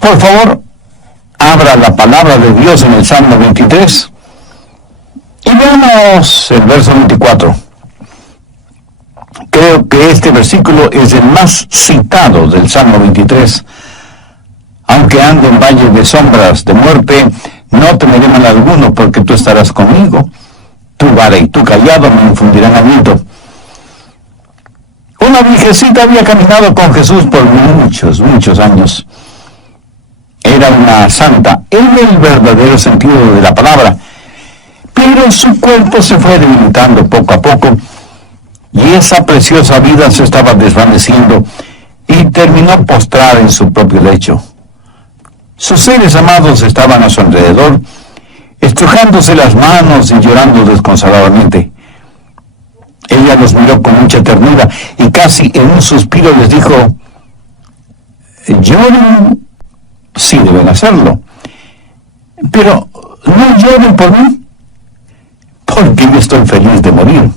Por favor, abra la palabra de Dios en el Salmo 23 y veamos el verso 24. Creo que este versículo es el más citado del Salmo 23. Aunque ande en valle de sombras de muerte, no temeré mal alguno, porque tú estarás conmigo. Tu vara y tu cayado me infundirán aliento. Una viejecita había caminado con Jesús por muchos años. Era una santa, en el verdadero sentido de la palabra, pero su cuerpo se fue debilitando poco a poco, y esa preciosa vida se estaba desvaneciendo, y terminó postrada en su propio lecho. Sus seres amados estaban a su alrededor, estrujándose las manos y llorando desconsoladamente. Ella los miró con mucha ternura y casi en un suspiro les dijo: lloren, sí deben hacerlo, pero no lloren por mí, porque yo estoy feliz de morir.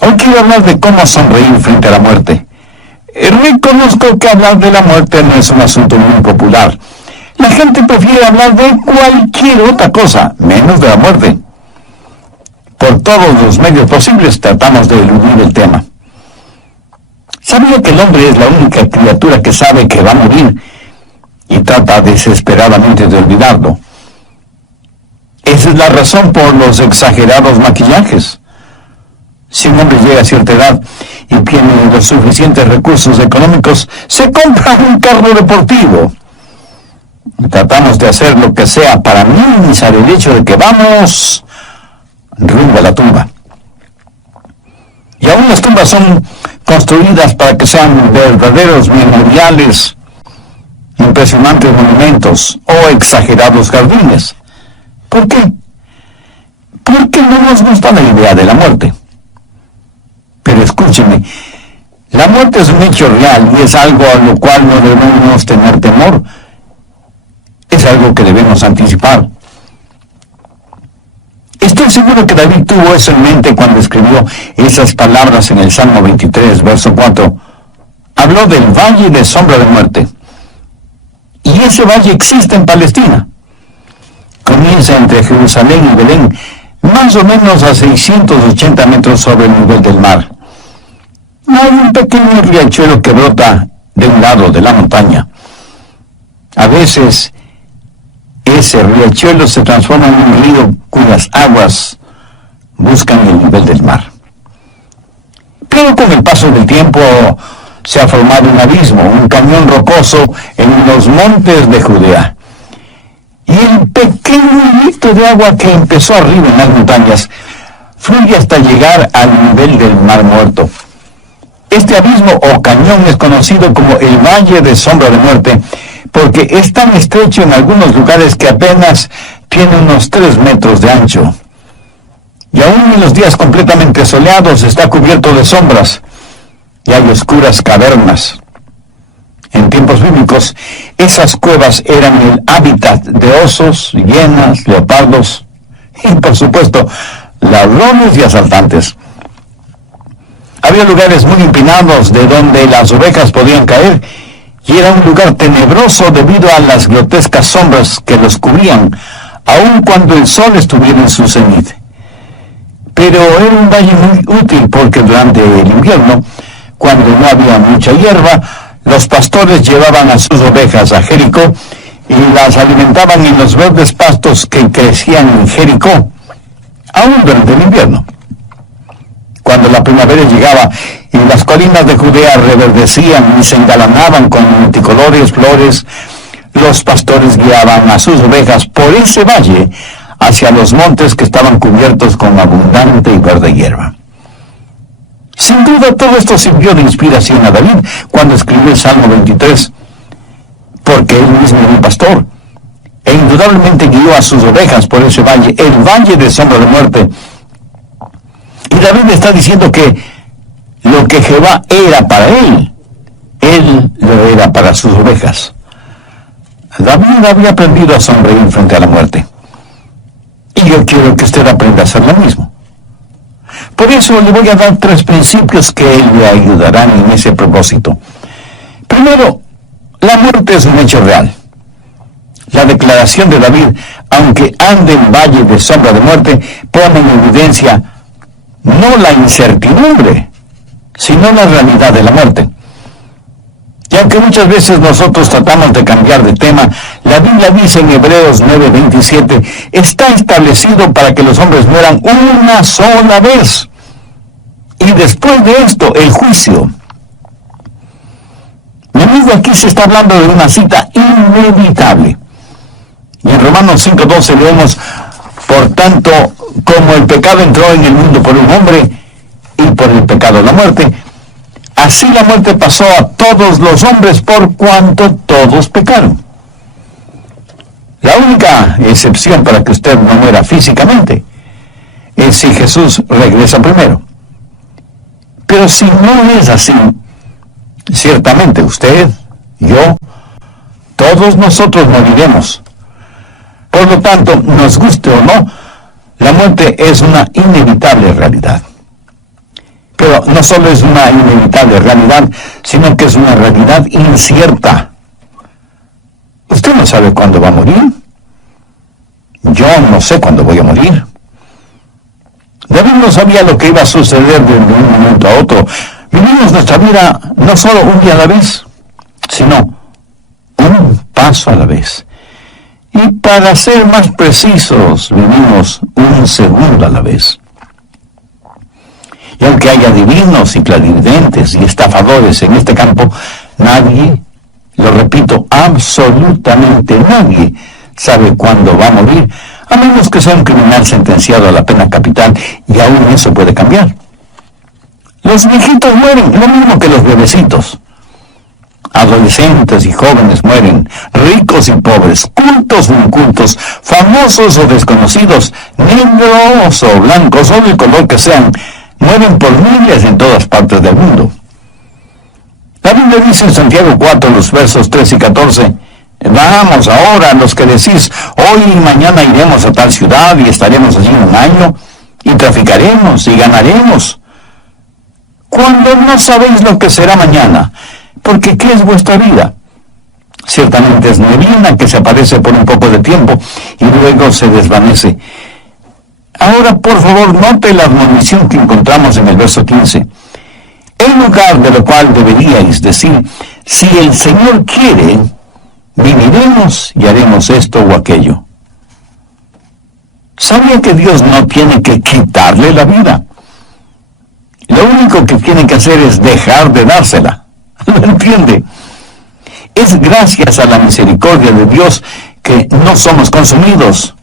Hoy quiero hablar de cómo sonreír frente a la muerte. Reconozco que hablar de la muerte no es un asunto muy popular. La gente prefiere hablar de cualquier otra cosa, menos de la muerte. Por todos los medios posibles tratamos de eludir el tema. ¿Sabía que el hombre es la única criatura que sabe que va a morir y trata desesperadamente de olvidarlo? Esa es la razón por los exagerados maquillajes. Si un hombre llega a cierta edad y tiene los suficientes recursos económicos, se compra un carro deportivo. Tratamos de hacer lo que sea para minimizar el hecho de que vamos rumbo a la tumba. Y aún las tumbas son construidas para que sean verdaderos memoriales, impresionantes monumentos o exagerados jardines. ¿Por qué? Porque no nos gusta la idea de la muerte. Pero escúcheme, la muerte es un hecho real y es algo a lo cual no debemos tener temor. Es algo que debemos anticipar. Estoy seguro que David tuvo eso en mente cuando escribió esas palabras en el Salmo 23, verso 4. Habló del valle de sombra de muerte. Y ese valle existe en Palestina. Comienza entre Jerusalén y Belén, más o menos a 680 metros sobre el nivel del mar. Hay un pequeño riachuelo que brota de un lado de la montaña. A veces ese riachuelo se transforma en un río cuyas aguas buscan el nivel del mar. Pero con el paso del tiempo se ha formado un abismo, un cañón rocoso en los montes de Judea. Y el pequeño hilito de agua que empezó arriba en las montañas fluye hasta llegar al nivel del Mar Muerto. Este abismo o cañón es conocido como el Valle de Sombra de Muerte, porque es tan estrecho en algunos lugares que apenas tiene unos 3 metros de ancho. Y aún en los días completamente soleados está cubierto de sombras, y hay oscuras cavernas. En tiempos bíblicos, esas cuevas eran el hábitat de osos, hienas, leopardos y, por supuesto, ladrones y asaltantes. Había lugares muy empinados de donde las ovejas podían caer, y era un lugar tenebroso debido a las grotescas sombras que los cubrían, aun cuando el sol estuviera en su cenit. Pero era un valle muy útil porque durante el invierno, cuando no había mucha hierba, los pastores llevaban a sus ovejas a Jericó y las alimentaban en los verdes pastos que crecían en Jericó, aún durante el invierno. Cuando la primavera llegaba y las colinas de Judea reverdecían y se engalanaban con multicolores flores, los pastores guiaban a sus ovejas por ese valle hacia los montes que estaban cubiertos con abundante y verde hierba. Sin duda todo esto sirvió de inspiración a David cuando escribió el Salmo 23, porque él mismo era un pastor, e indudablemente guió a sus ovejas por ese valle, el valle de sombra de muerte. Y David está diciendo que lo que Jehová era para él lo era para sus ovejas. David había aprendido a sonreír frente a la muerte. Y yo quiero que usted aprenda a hacer lo mismo. Por eso le voy a dar 3 principios que le ayudarán en ese propósito. Primero, la muerte muerte es un hecho real. La declaración de David, aunque ande en valle de sombra de muerte, pone en evidencia no la incertidumbre, sino la realidad de la muerte. Y aunque muchas veces nosotros tratamos de cambiar de tema, la Biblia dice en Hebreos 9:27, está establecido para que los hombres mueran una sola vez. Y después de esto, el juicio. Mi amigo, aquí se está hablando de una cita inevitable. Y en Romanos 5:12 leemos, por tanto, como el pecado entró en el mundo por un hombre, y por el pecado la muerte, así la muerte pasó a todos los hombres por cuanto todos pecaron. La única excepción para que usted no muera físicamente es si Jesús regresa primero. Pero si no es así, ciertamente usted, yo, todos nosotros moriremos. Por lo tanto, nos guste o no, la muerte es una inevitable realidad. Pero no solo es una inevitable realidad, sino que es una realidad incierta. Usted no sabe cuándo va a morir. Yo no sé cuándo voy a morir. David no sabía lo que iba a suceder de un momento a otro. Vivimos nuestra vida no solo un día a la vez, sino un paso a la vez. Y para ser más precisos, vivimos un segundo a la vez. Y aunque haya divinos y clarividentes y estafadores en este campo, nadie, lo repito, absolutamente nadie sabe cuándo va a morir, a menos que sea un criminal sentenciado a la pena capital, y aún eso puede cambiar. Los viejitos mueren, lo mismo que los bebecitos. Adolescentes y jóvenes mueren, ricos y pobres, cultos o incultos, famosos o desconocidos, negros o blancos o del color que sean, mueren por miles en todas partes del mundo. La Biblia dice en Santiago 4, los versos 13 y 14, vamos ahora, los que decís, hoy y mañana iremos a tal ciudad y estaremos allí un año, y traficaremos y ganaremos, cuando no sabéis lo que será mañana, porque ¿qué es vuestra vida? Ciertamente es neblina que se aparece por un poco de tiempo y luego se desvanece. Ahora, por favor, note la admonición que encontramos en el verso 15. En lugar de lo cual deberíais decir, si el Señor quiere, viviremos y haremos esto o aquello. ¿Sabía que Dios no tiene que quitarle la vida? Lo único que tiene que hacer es dejar de dársela. ¿Lo entiende? Es gracias a la misericordia de Dios que no somos consumidos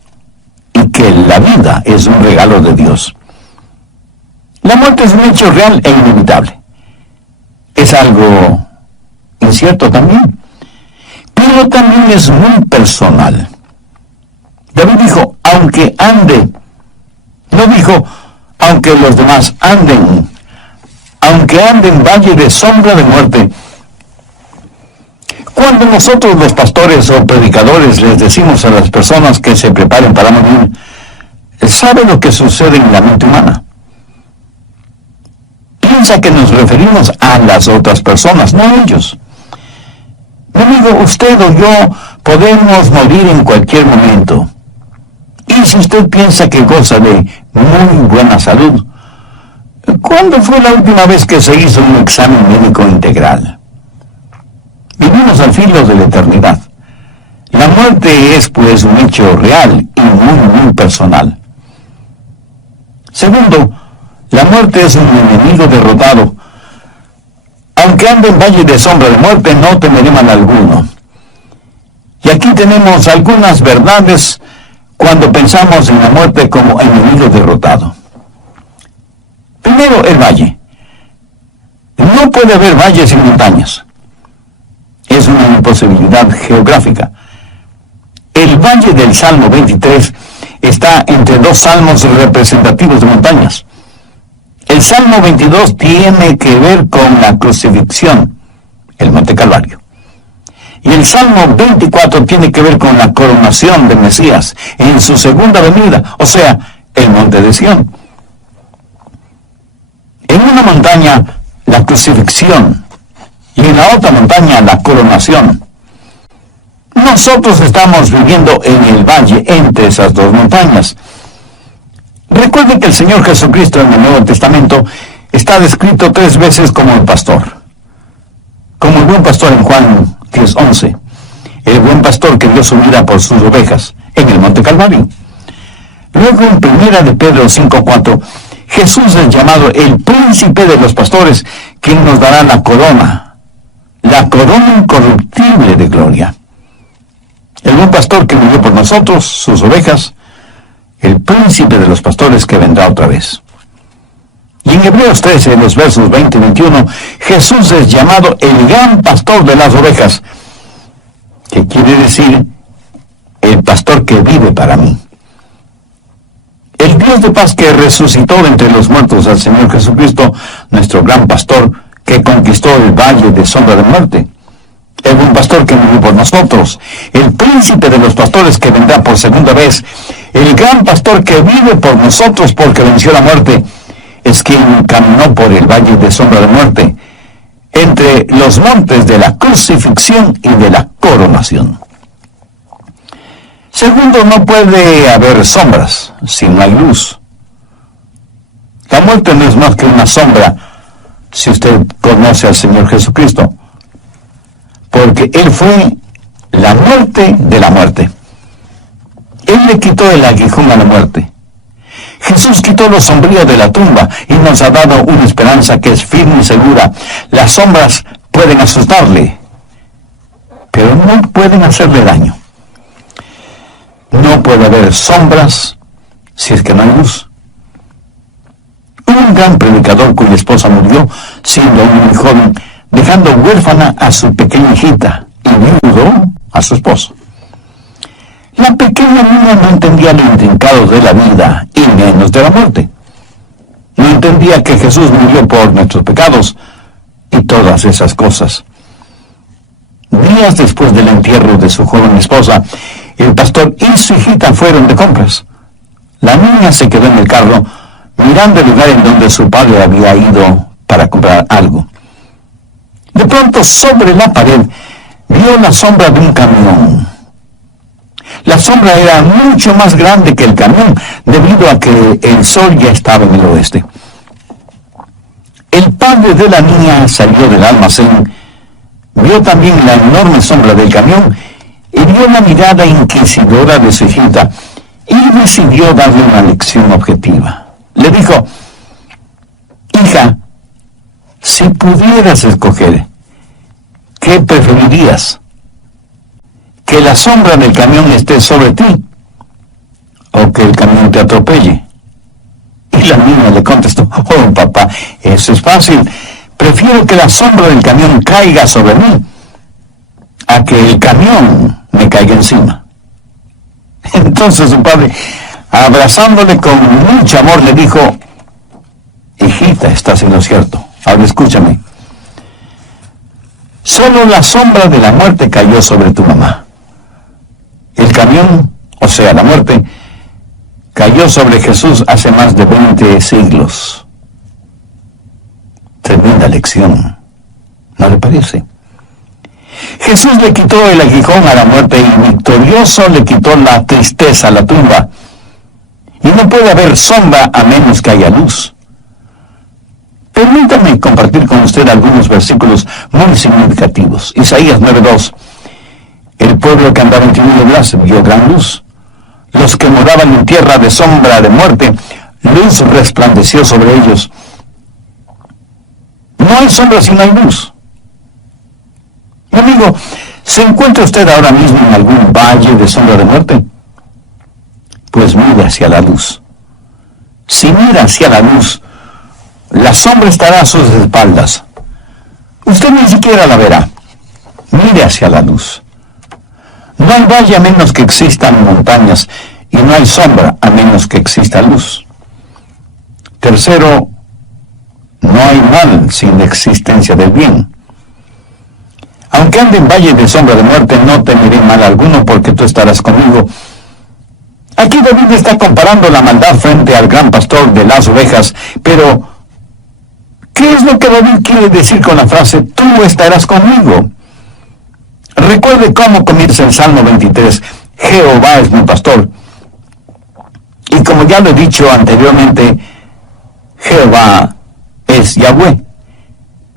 y que la vida es un regalo de Dios. La muerte es un hecho real e inevitable. Es algo incierto también, pero también es muy personal. David dijo, aunque ande, no dijo, aunque los demás anden, aunque ande en valle de sombra de muerte. Cuando nosotros los pastores o predicadores les decimos a las personas que se preparen para morir, ¿sabe lo que sucede en la mente humana? Piensa que nos referimos a las otras personas, no a ellos. Mi amigo, usted o yo podemos morir en cualquier momento. Y si usted piensa que goza de muy buena salud, ¿cuándo fue la última vez que se hizo un examen médico integral? Vivimos al filo de la eternidad. La muerte es, pues, un hecho real y muy personal. Segundo, la muerte es un enemigo derrotado. Aunque ande en valle de sombra de muerte, no temeré mal alguno. Y aquí tenemos algunas verdades cuando pensamos en la muerte como enemigo derrotado. Primero, el valle. No puede haber valles sin montañas. Es una imposibilidad geográfica. El valle del Salmo 23 está entre dos salmos representativos de montañas. El Salmo 22 tiene que ver con la crucifixión, el Monte Calvario. Y el Salmo 24 tiene que ver con la coronación de Mesías en su segunda venida, o sea, el Monte de Sión. En una montaña, la crucifixión, y en la otra montaña, la coronación. nosotros estamos viviendo en el valle entre esas dos montañas. Recuerde que el Señor Jesucristo en el Nuevo Testamento está descrito 3 veces como el pastor. Como el buen pastor en Juan 10:11. El buen pastor que dio su vida por sus ovejas en el Monte Calvario. Luego en 1 de Pedro 5:4, Jesús es llamado el príncipe de los pastores, quien nos dará la corona incorruptible de gloria. El buen pastor que murió por nosotros, sus ovejas, el príncipe de los pastores que vendrá otra vez. Y en Hebreos 13, en los versos 20 y 21, Jesús es llamado el gran pastor de las ovejas, que quiere decir el pastor que vive para mí. El Dios de paz que resucitó de entre los muertos al Señor Jesucristo, nuestro gran pastor que conquistó el valle de sombra de muerte. El buen pastor que murió por nosotros, el príncipe de los pastores que vendrá por segunda vez, el gran pastor que vive por nosotros porque venció la muerte, es quien caminó por el valle de sombra de muerte, entre los montes de la crucifixión y de la coronación. Segundo, no puede haber sombras si no hay luz. La muerte no es más que una sombra si usted conoce al Señor Jesucristo, porque Él fue la muerte de la muerte. Él le quitó el aguijón a la muerte. Jesús quitó lo sombrío de la tumba y nos ha dado una esperanza que es firme y segura. Las sombras pueden asustarle, pero no pueden hacerle daño. No puede haber sombras si es que no hay luz. Un gran predicador cuya esposa murió siendo aún muy joven, dejando huérfana a su pequeña hijita y viudo a su esposo. La pequeña niña no entendía lo intrincado de la vida y menos de la muerte. No entendía que Jesús murió por nuestros pecados y todas esas cosas. Días después del entierro de su joven esposa, el pastor y su hijita fueron de compras. La niña se quedó en el carro mirando el lugar en donde su padre había ido para comprar algo. De pronto, sobre la pared, vio la sombra de un camión. La sombra era mucho más grande que el camión, debido a que el sol ya estaba en el oeste. El padre de la niña salió del almacén, vio también la enorme sombra del camión y vio la mirada inquisidora de su hijita y decidió darle una lección objetiva. Le dijo: hija, si pudieras escoger, ¿qué preferirías? ¿Que la sombra del camión esté sobre ti o que el camión te atropelle? Y la niña le contestó: oh papá, eso es fácil. Prefiero que la sombra del camión caiga sobre mí a que el camión me caiga encima. Entonces su padre, abrazándole con mucho amor, le dijo: hijita, estás en lo cierto. Ahora escúchame. Solo la sombra de la muerte cayó sobre tu mamá. El camión, o sea, la muerte, cayó sobre Jesús hace más de 20 siglos. Tremenda lección, ¿no le parece? Jesús le quitó el aguijón a la muerte y victorioso le quitó la tristeza a la tumba. Y no puede haber sombra a menos que haya luz. Permítame compartir con usted algunos versículos muy significativos. Isaías 9:2. El pueblo que andaba en tinieblas vio gran luz. Los que moraban en tierra de sombra de muerte, luz resplandeció sobre ellos. No hay sombra si no hay luz. Mi amigo, ¿se encuentra usted ahora mismo en algún valle de sombra de muerte? Pues mire hacia la luz. Si mira hacia la luz, la sombra estará a sus espaldas. Usted ni siquiera la verá. Mire hacia la luz. No hay valle a menos que existan montañas, y no hay sombra a menos que exista luz. Tercero, no hay mal sin la existencia del bien. Aunque ande en valle de sombra de muerte, no temeré mal alguno, porque tú estarás conmigo. Aquí David está comparando la maldad frente al gran pastor de las ovejas, pero ¿qué es lo que David quiere decir con la frase, tú estarás conmigo? Recuerde cómo comienza el Salmo 23. Jehová es mi pastor. Y como ya lo he dicho anteriormente, Jehová es Yahweh.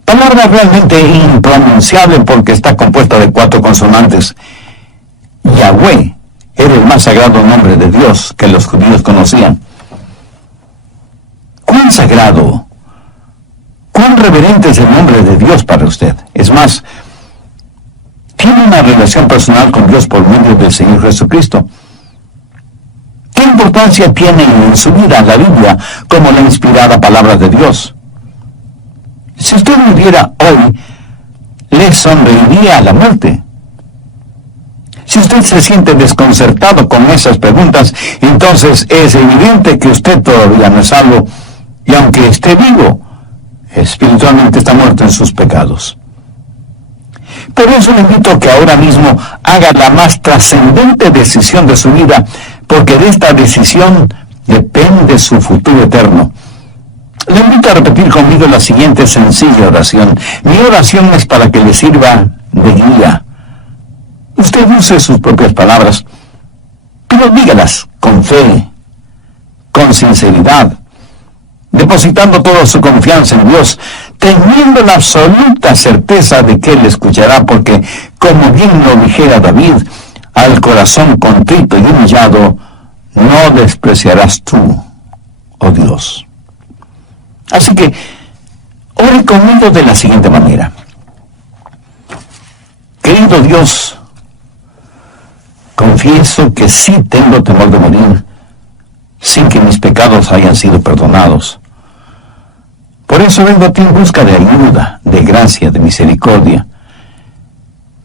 Palabra realmente impronunciable porque está compuesta de 4 consonantes. Yahweh era el más sagrado nombre de Dios que los judíos conocían. ¿Cuán sagrado, cuán reverente es el nombre de Dios para usted? Es más, tiene una relación personal con Dios por medio del Señor Jesucristo. ¿Qué importancia tiene en su vida la Biblia como la inspirada palabra de Dios? Si usted muriera hoy, le sonreiría a la muerte. Si usted se siente desconcertado con esas preguntas, entonces es evidente que usted todavía no es salvo, y aunque esté vivo, espiritualmente está muerto en sus pecados. Por eso le invito a que ahora mismo haga la más trascendente decisión de su vida, porque de esta decisión depende su futuro eterno. Le invito a repetir conmigo la siguiente sencilla oración. Mi oración es para que le sirva de guía. Usted use sus propias palabras, pero dígalas con fe, con sinceridad, depositando toda su confianza en Dios, teniendo la absoluta certeza de que Él escuchará, porque, como bien lo dijera David, al corazón contrito y humillado no despreciarás tú, oh Dios. Así que, ore conmigo de la siguiente manera. Querido Dios, confieso que sí tengo temor de morir sin que mis pecados hayan sido perdonados. Por eso vengo a ti en busca de ayuda, de gracia, de misericordia,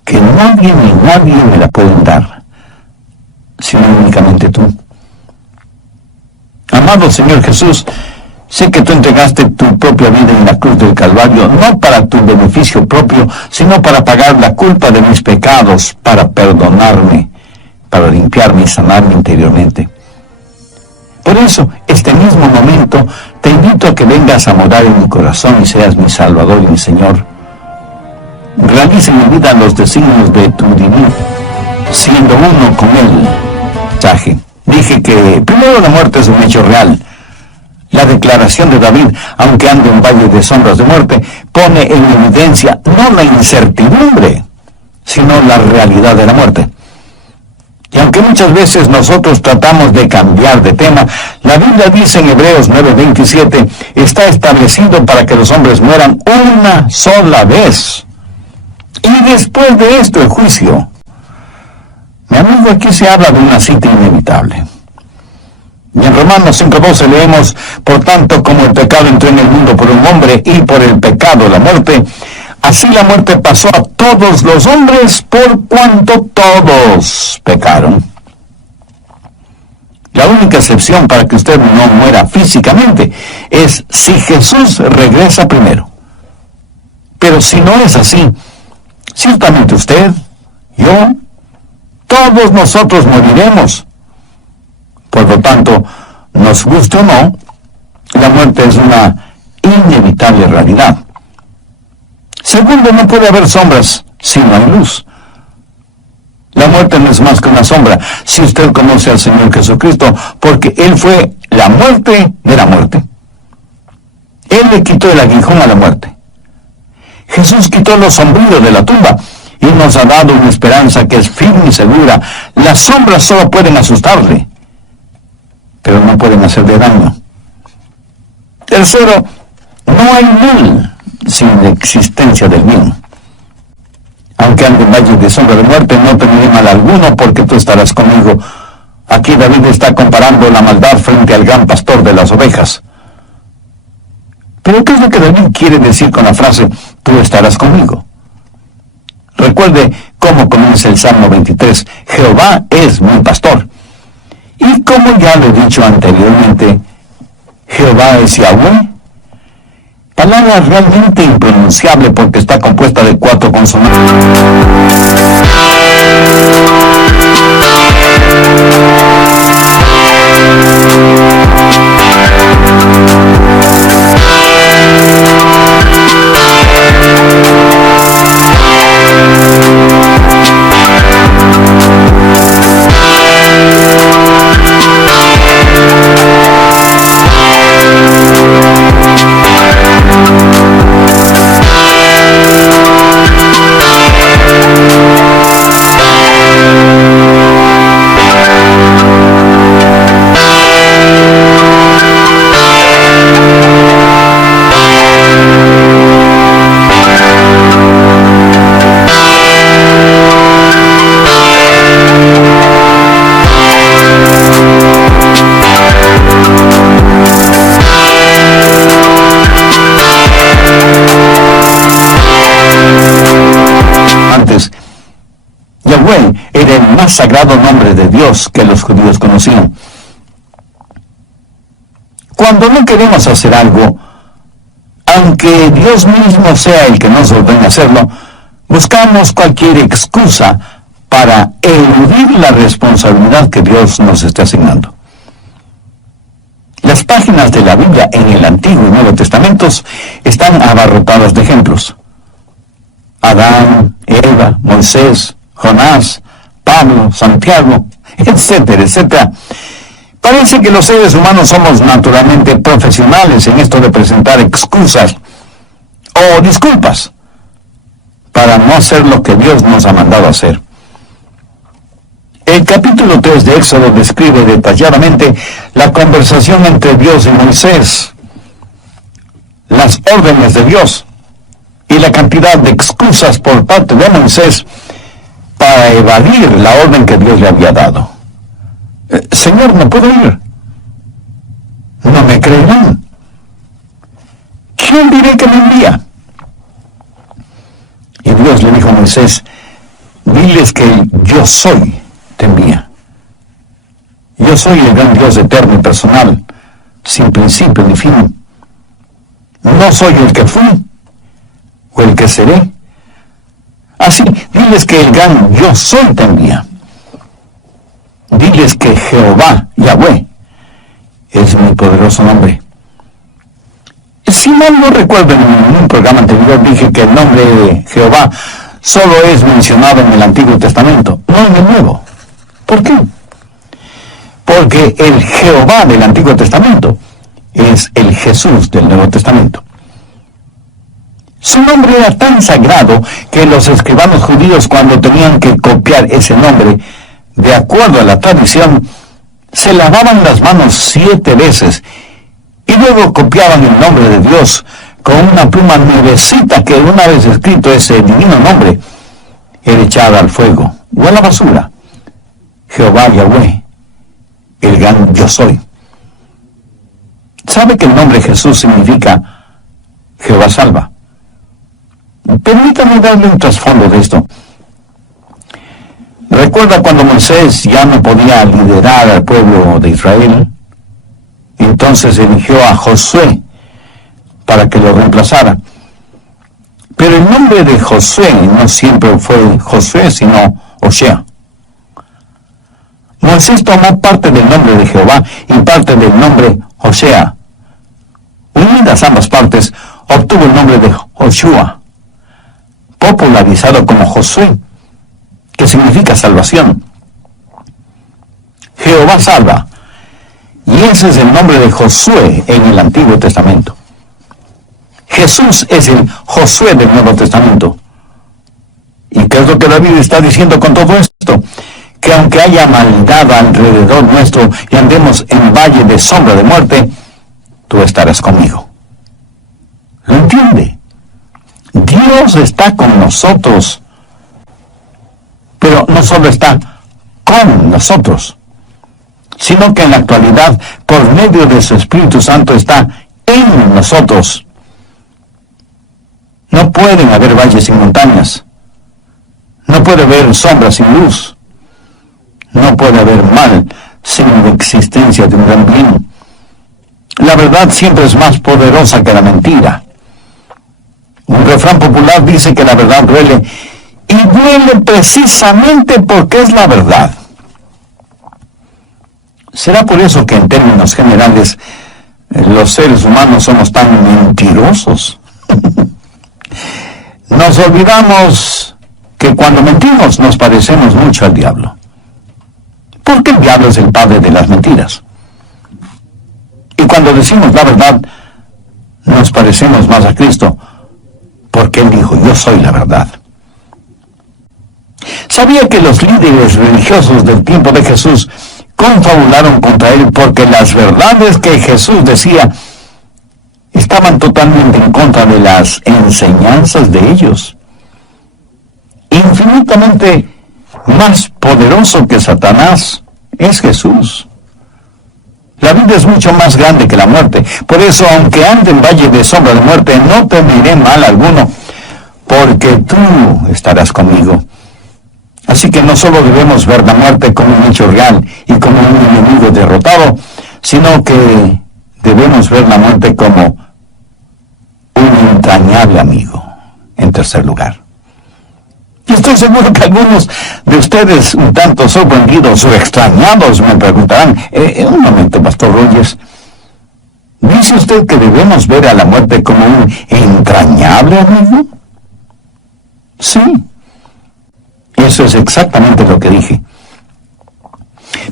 que nadie ni nadie me la pueden dar, sino únicamente tú. Amado Señor Jesús, sé que tú entregaste tu propia vida en la cruz del Calvario, no para tu beneficio propio, sino para pagar la culpa de mis pecados, para perdonarme, para limpiarme y sanarme interiormente. Por eso, este mismo momento, te invito a que vengas a morar en mi corazón y seas mi Salvador y mi Señor. Realice en mi vida los designios de tu divino, siendo uno con Él. Dije que primero la muerte es un hecho real. La declaración de David, aunque ande en valle de sombras de muerte, pone en evidencia no la incertidumbre, sino la realidad de la muerte. Y aunque muchas veces nosotros tratamos de cambiar de tema, la Biblia dice en Hebreos 9:27, está establecido para que los hombres mueran una sola vez. Y después de esto el juicio. Mi amigo, aquí se habla de una cita inevitable. Y en Romanos 5:12 leemos, por tanto, como el pecado entró en el mundo por un hombre y por el pecado la muerte, así la muerte pasó a todos los hombres por cuanto todos pecaron. La única excepción para que usted no muera físicamente es si Jesús regresa primero. Pero si no es así, ciertamente usted, yo, todos nosotros moriremos. Por lo tanto, nos guste o no, la muerte es una inevitable realidad. Segundo, no puede haber sombras si no hay luz. La muerte no es más que una sombra, si usted conoce al Señor Jesucristo, porque Él fue la muerte de la muerte. Él le quitó el aguijón a la muerte. Jesús quitó los sombríos de la tumba y nos ha dado una esperanza que es firme y segura. Las sombras solo pueden asustarle, pero no pueden hacerle daño. Tercero, no hay mal sin la existencia del bien. Aunque ande en valle de sombra de muerte, no tendré mal alguno, porque tú estarás conmigo. Aquí David está comparando la maldad frente al gran pastor de las ovejas. Pero ¿qué es lo que David quiere decir con la frase, tú estarás conmigo? Recuerde cómo comienza el Salmo 23, Jehová es mi pastor. Y como ya lo he dicho anteriormente, Jehová es Yahweh. Palabra realmente impronunciable porque está compuesta de 4 consonantes. era el más sagrado nombre de Dios que los judíos conocían. Cuando no queremos hacer algo, aunque Dios mismo sea el que nos ordene hacerlo, buscamos cualquier excusa para eludir la responsabilidad que Dios nos está asignando. Las páginas de la Biblia en el Antiguo y Nuevo Testamentos están abarrotadas de ejemplos. Adán, Eva, Moisés, Jonás, Pablo, Santiago, etcétera, etcétera. Parece que los seres humanos somos naturalmente profesionales en esto de presentar excusas o disculpas para no hacer lo que Dios nos ha mandado hacer. El capítulo 3 de Éxodo describe detalladamente la conversación entre Dios y Moisés, las órdenes de Dios y la cantidad de excusas por parte de Moisés para evadir la orden que Dios le había dado. Señor, no puedo ir. No me creerán. ¿Quién diré que me envía? Y Dios le dijo a Moisés, diles que el yo soy te envía. Yo soy el gran Dios eterno y personal, sin principio ni fin. No soy el que fui o el que seré. Así, diles que el gran yo soy te envía. Diles que Jehová, Yahweh, es mi poderoso nombre. Si mal no recuerdo, en un programa anterior dije que el nombre de Jehová solo es mencionado en el Antiguo Testamento, no en el Nuevo. ¿Por qué? Porque el Jehová del Antiguo Testamento es el Jesús del Nuevo Testamento. Su nombre era tan sagrado que los escribanos judíos, cuando tenían que copiar ese nombre, de acuerdo a la tradición, se lavaban las manos 7 veces y luego copiaban el nombre de Dios con una pluma nuevecita que, una vez escrito ese divino nombre, era echada al fuego o a la basura. Jehová Yahweh, el gran yo soy. ¿Sabe que el nombre Jesús significa Jehová salva? Permítame darle un trasfondo de esto. ¿Recuerda cuando Moisés ya no podía liderar al pueblo de Israel? Entonces eligió a Josué para que lo reemplazara. Pero el nombre de Josué no siempre fue Josué, sino Osea. Moisés tomó parte del nombre de Jehová y parte del nombre Osea. Unidas ambas partes, obtuvo el nombre de Joshua, popularizado como Josué, que significa salvación. Jehová salva. Y ese es el nombre de Josué en el Antiguo Testamento. Jesús es el Josué del Nuevo Testamento. ¿Y qué es lo que David está diciendo con todo esto? Que aunque haya maldad alrededor nuestro y andemos en valle de sombra de muerte, tú estarás conmigo. ¿Lo entiende? Dios está con nosotros. Pero no solo está con nosotros, sino que en la actualidad, por medio de su Espíritu Santo, está en nosotros. No pueden haber valles sin montañas. No puede haber sombra sin luz. No puede haber mal sin la existencia de un gran bien. La verdad siempre es más poderosa que la mentira. Un refrán popular dice que la verdad duele, y duele precisamente porque es la verdad. ¿Será por eso que en términos generales los seres humanos somos tan mentirosos? Nos olvidamos que cuando mentimos nos parecemos mucho al diablo. Porque el diablo es el padre de las mentiras. Y cuando decimos la verdad, nos parecemos más a Cristo, porque Él dijo, yo soy la verdad. ¿Sabía que los líderes religiosos del tiempo de Jesús confabularon contra Él porque las verdades que Jesús decía estaban totalmente en contra de las enseñanzas de ellos? Infinitamente más poderoso que Satanás es Jesús. La vida es mucho más grande que la muerte. Por eso, aunque ande en valle de sombra de muerte, no temeré mal alguno, porque tú estarás conmigo. Así que no solo debemos ver la muerte como un hecho real y como un enemigo derrotado, sino que debemos ver la muerte como un entrañable amigo. En tercer lugar, y estoy seguro que algunos de ustedes, un tanto sorprendidos o extrañados, me preguntarán, un momento, Pastor Rogers, ¿dice usted que debemos ver a la muerte como un entrañable amigo? Sí, eso es exactamente lo que dije.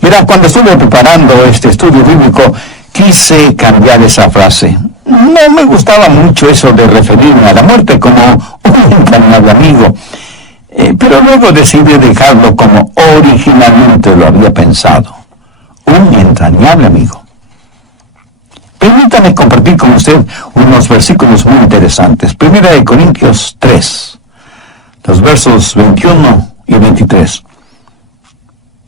Mira, cuando estuve preparando este estudio bíblico, quise cambiar esa frase. No me gustaba mucho eso de referirme a la muerte como un entrañable amigo, pero luego decidí dejarlo como originalmente lo había pensado, un entrañable amigo. Permítame compartir con usted unos versículos muy interesantes. Primera de Corintios 3, los versos 21 y 23.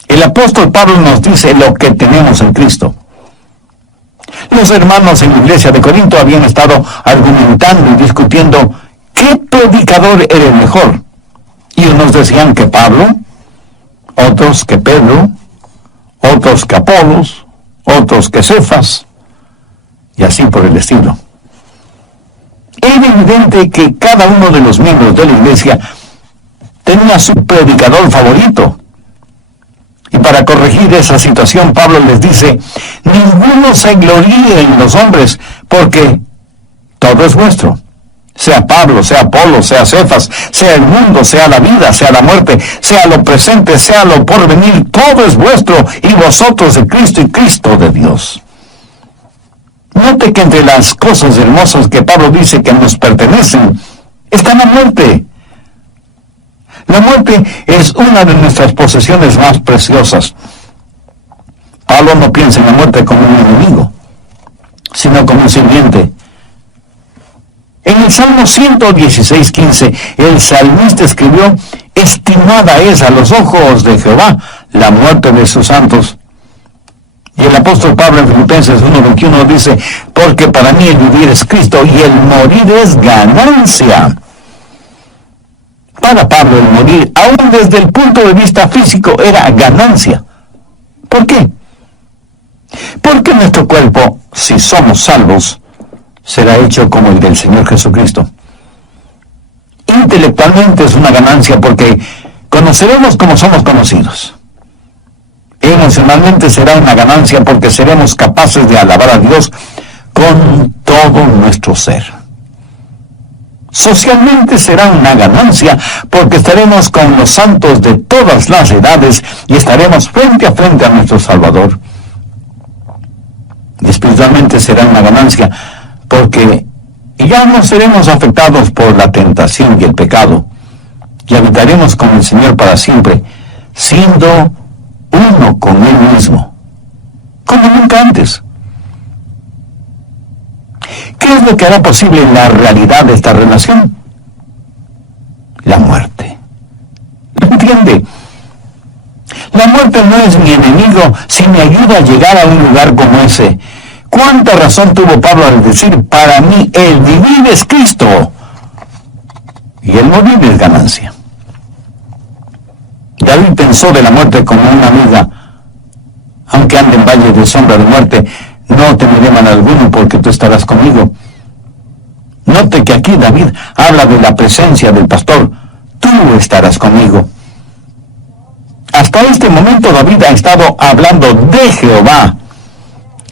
El apóstol Pablo nos dice lo que tenemos en Cristo. Los hermanos en la iglesia de Corinto habían estado argumentando y discutiendo qué predicador era el mejor. Y unos decían que Pablo, otros que Pedro, otros que Apolos, otros que Cefas, y así por el estilo. Era evidente que cada uno de los miembros de la iglesia tenía su predicador favorito. Y para corregir esa situación, Pablo les dice, ninguno se gloríe en los hombres, porque todo es vuestro. Sea Pablo, sea Apolo, sea Cefas, sea el mundo, sea la vida, sea la muerte, sea lo presente, sea lo porvenir, todo es vuestro, y vosotros de Cristo y Cristo de Dios. Note que entre las cosas hermosas que Pablo dice que nos pertenecen, está la muerte. La muerte es una de nuestras posesiones más preciosas. Pablo no piensa en la muerte como un enemigo, sino como un sirviente. En el Salmo 116:15, el salmista escribió, estimada es a los ojos de Jehová la muerte de sus santos. Y el apóstol Pablo en Filipenses 1:21 dice, porque para mí el vivir es Cristo y el morir es ganancia. Para Pablo el morir, aún desde el punto de vista físico, era ganancia. ¿Por qué? Porque nuestro cuerpo, si somos salvos, será hecho como el del Señor Jesucristo. Intelectualmente es una ganancia porque conoceremos como somos conocidos. Emocionalmente será una ganancia porque seremos capaces de alabar a Dios con todo nuestro ser. Socialmente será una ganancia porque estaremos con los santos de todas las edades y estaremos frente a frente a nuestro Salvador. Y espiritualmente será una ganancia porque ya no seremos afectados por la tentación y el pecado y habitaremos con el Señor para siempre, siendo uno con Él mismo, como nunca antes. ¿Qué es lo que hará posible la realidad de esta relación? La muerte. ¿Entiende? La muerte no es mi enemigo si me ayuda a llegar a un lugar como ese. ¿Cuánta razón tuvo Pablo al decir, para mí el vivir es Cristo y el morir es ganancia? David pensó de la muerte como una amiga. Aunque ande en valle de sombra de muerte, no temeré mal alguno porque tú estarás conmigo. Note que aquí David habla de la presencia del pastor. Tú estarás conmigo. Hasta este momento David ha estado hablando de Jehová.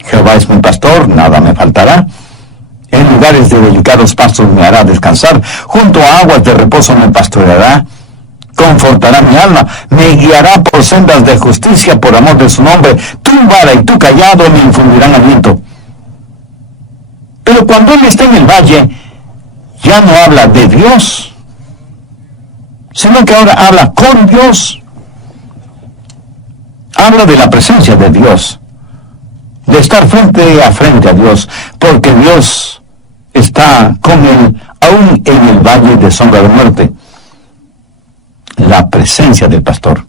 Jehová es mi pastor, nada me faltará. En lugares de delicados pastos me hará descansar. Junto a aguas de reposo me pastoreará. Confortará mi alma, me guiará por sendas de justicia por amor de su nombre. Tu vara y tu callado me infundirán aliento. Pero cuando él está en el valle, ya no habla de Dios, sino que ahora habla con Dios. Habla de la presencia de Dios, de estar frente a Dios, porque Dios está con él aún en el valle de sombra de muerte. La presencia del pastor.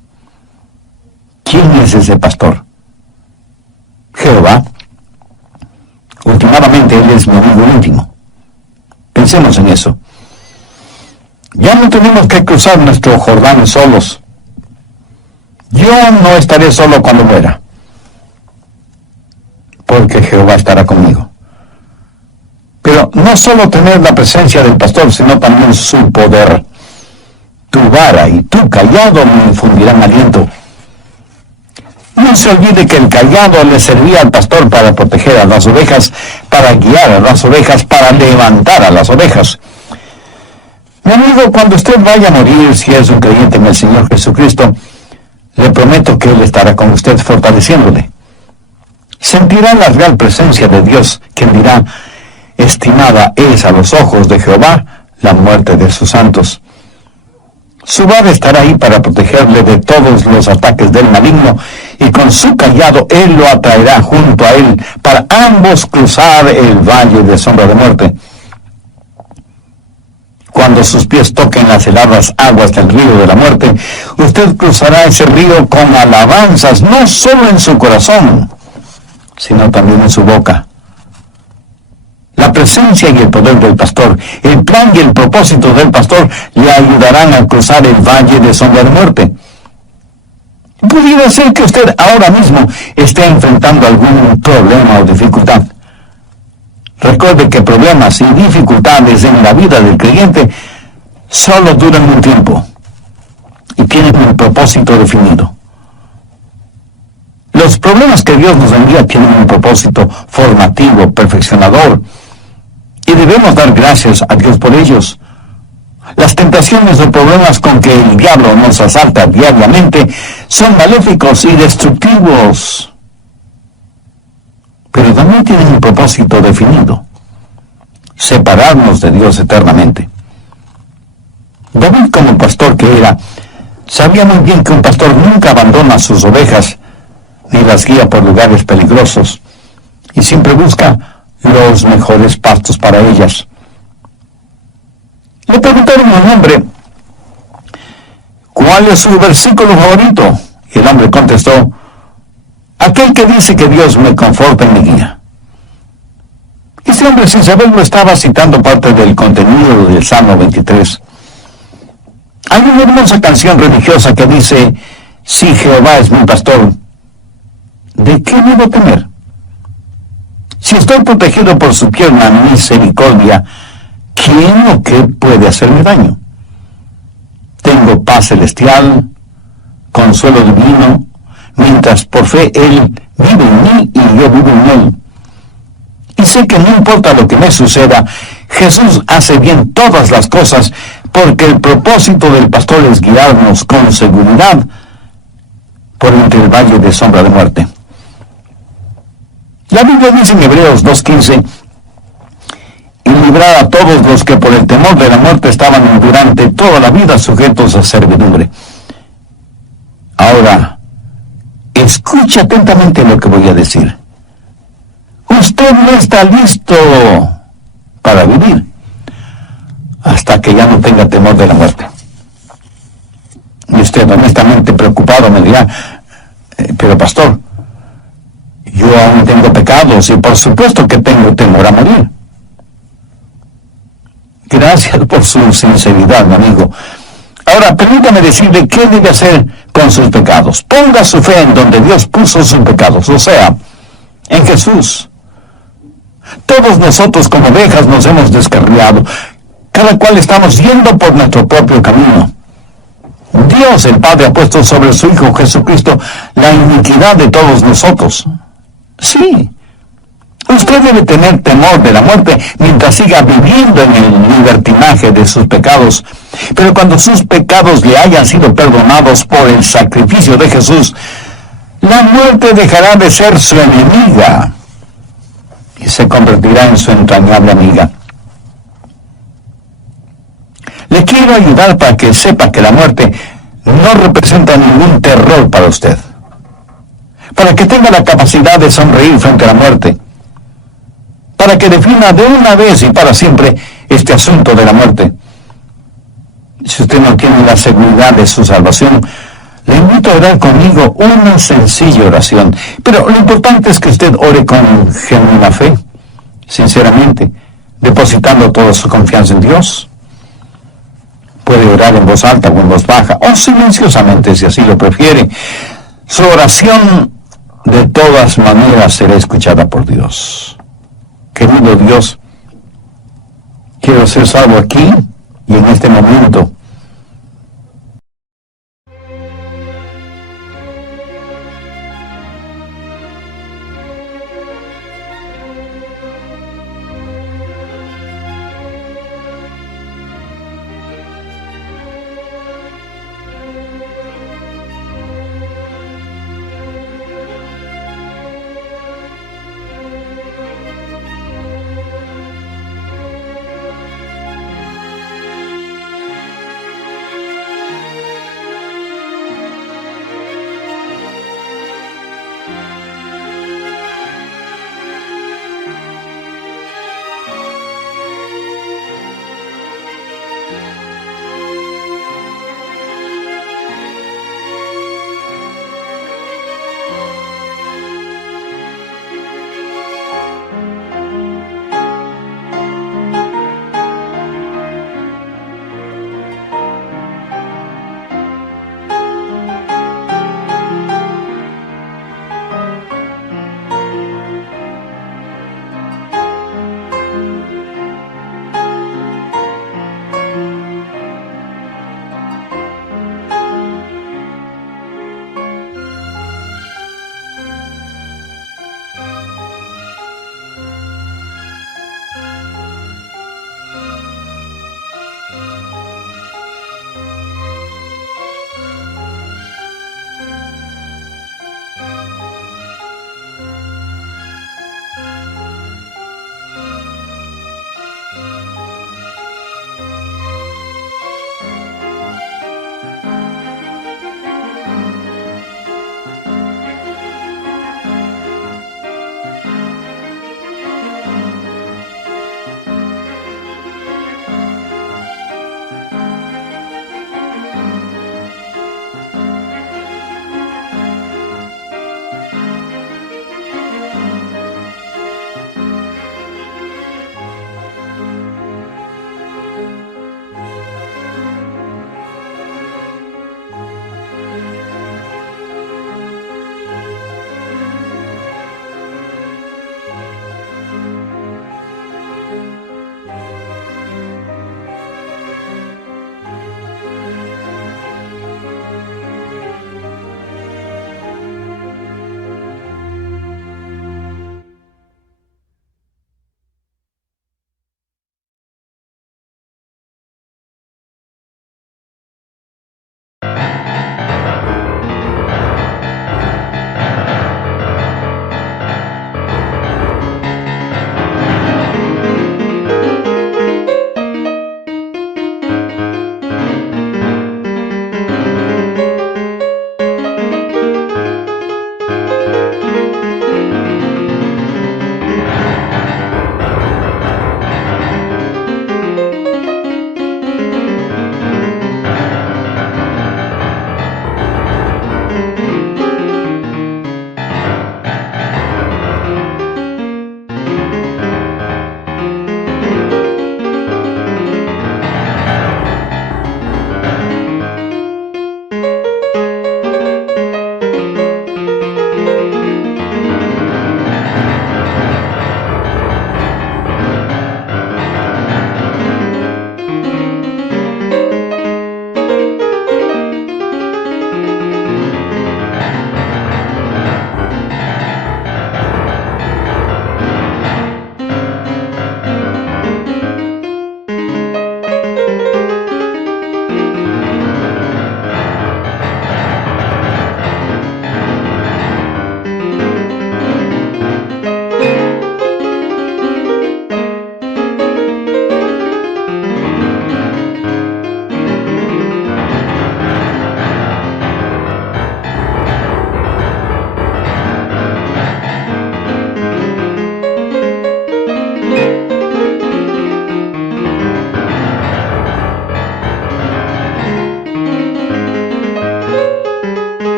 ¿Quién es ese pastor? Jehová. Últimamente él es mi amigo íntimo. Pensemos en eso. Ya no tenemos que cruzar nuestro Jordán solos. Yo no estaré solo cuando muera, porque Jehová estará conmigo. Pero no solo tener la presencia del pastor, sino también su poder. Tu vara y tu cayado me infundirán aliento. No se olvide que el cayado le servía al pastor para proteger a las ovejas, para guiar a las ovejas, para levantar a las ovejas. Mi amigo, cuando usted vaya a morir, si es un creyente en el Señor Jesucristo, le prometo que Él estará con usted fortaleciéndole. Sentirá la real presencia de Dios, quien dirá: estimada es a los ojos de Jehová la muerte de sus santos. Su vara estará ahí para protegerle de todos los ataques del maligno, y con su cayado Él lo atraerá junto a Él para ambos cruzar el valle de sombra de muerte. Cuando sus pies toquen las heladas aguas del río de la muerte, usted cruzará ese río con alabanzas, no solo en su corazón, sino también en su boca. La presencia y el poder del pastor, el plan y el propósito del pastor le ayudarán a cruzar el valle de sombra de muerte. Pudiera ser que usted ahora mismo esté enfrentando algún problema o dificultad. Recuerde que problemas y dificultades en la vida del creyente solo duran un tiempo y tienen un propósito definido. Los problemas que Dios nos envía tienen un propósito formativo, perfeccionador, y debemos dar gracias a Dios por ellos. Las tentaciones o problemas con que el diablo nos asalta diariamente son maléficos y destructivos, pero también tienen un propósito definido: separarnos de Dios eternamente. David, como pastor que era, sabía muy bien que un pastor nunca abandona sus ovejas ni las guía por lugares peligrosos, y siempre busca los mejores pastos para ellas. Le preguntaron a un hombre: ¿cuál es su versículo favorito? Y el hombre contestó: aquel que dice que Dios me conforta y me guía. Ese hombre, sin saberlo, estaba citando parte del contenido del Salmo 23. Hay una hermosa canción religiosa que dice: si Jehová es mi pastor, ¿de qué debo temer? Si estoy protegido por su tierna misericordia, ¿quién o qué puede hacerme daño? Tengo paz celestial, consuelo divino, mientras por fe Él vive en mí y yo vivo en Él. Y sé que no importa lo que me suceda, Jesús hace bien todas las cosas, porque el propósito del pastor es guiarnos con seguridad por entre el valle de sombra de muerte. La Biblia dice en Hebreos 2:15: y librar a todos los que por el temor de la muerte estaban durante toda la vida sujetos a servidumbre. Ahora, escucha atentamente lo que voy a decir. Usted no está listo para vivir hasta que ya no tenga temor de la muerte. Y usted, honestamente preocupado, me dirá: pero pastor, yo aún tengo pecados y por supuesto que tengo temor a morir. Gracias por su sinceridad, mi amigo. Ahora, permítame decirle qué debe hacer con sus pecados. Ponga su fe en donde Dios puso sus pecados, o sea, en Jesús. Todos nosotros como ovejas nos hemos descarriado. Cada cual estamos yendo por nuestro propio camino. Dios, el Padre, ha puesto sobre su Hijo Jesucristo la iniquidad de todos nosotros. Sí, usted debe tener temor de la muerte mientras siga viviendo en el libertinaje de sus pecados. Pero cuando sus pecados le hayan sido perdonados por el sacrificio de Jesús, la muerte dejará de ser su enemiga y se convertirá en su entrañable amiga. Le quiero ayudar para que sepa que la muerte no representa ningún terror para usted, para que tenga la capacidad de sonreír frente a la muerte, para que defina de una vez y para siempre este asunto de la muerte. Si usted no tiene la seguridad de su salvación, le invito a orar conmigo una sencilla oración. Pero lo importante es que usted ore con genuina fe, sinceramente, depositando toda su confianza en Dios. Puede orar en voz alta o en voz baja, o silenciosamente si así lo prefiere. su oración de todas maneras será escuchada por Dios. Querido Dios, quiero ser salvo aquí y en este momento.